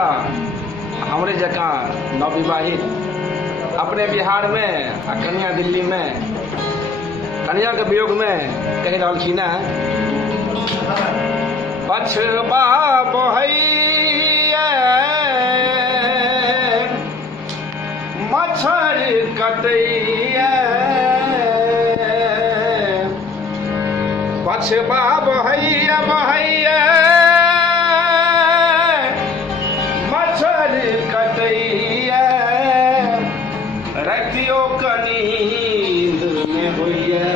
बेटा हमरे जका नवविवाहित अपने बिहार में आ कन्या दिल्ली में कन्या के वियोग में कह रहलखिन पछबा बहैया मच्छर कटैया पछबा बहैया बहैया मच्छर कटैया रतियो क नींद में होइया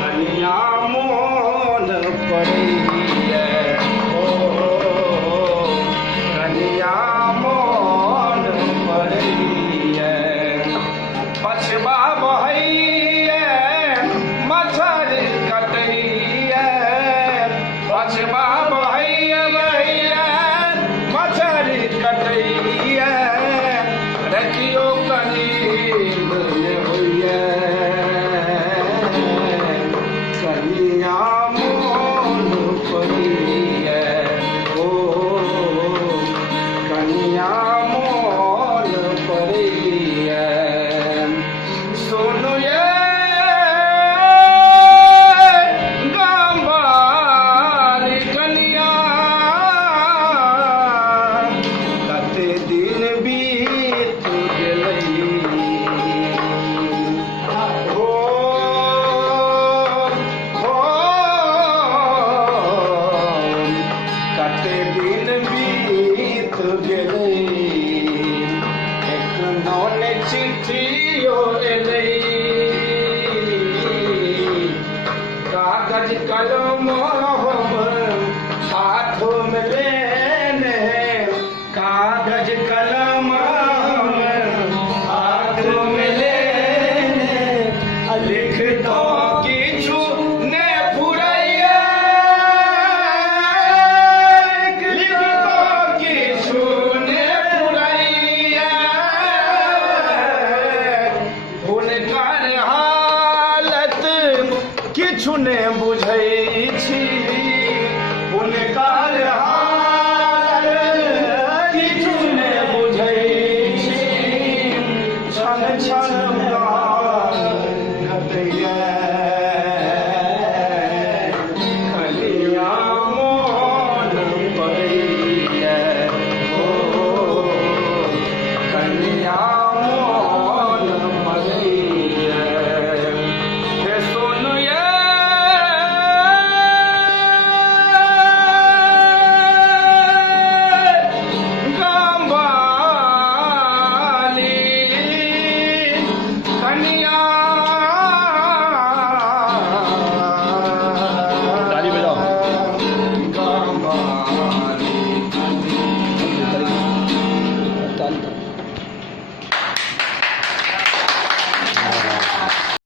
कनिया मोन पड़ैया कनिया मोन पड़ैया पछबा बहैया मच्छर कटैया पछबा बहैया बहैया मच्छर कटैया रखियो कनींद में होइया कनिया मोन पड़ैया ओ कनिया मोन पड़ैया सुनु ये गंवारी कनिया कते दिन बीत गेलै हो हो कते दिन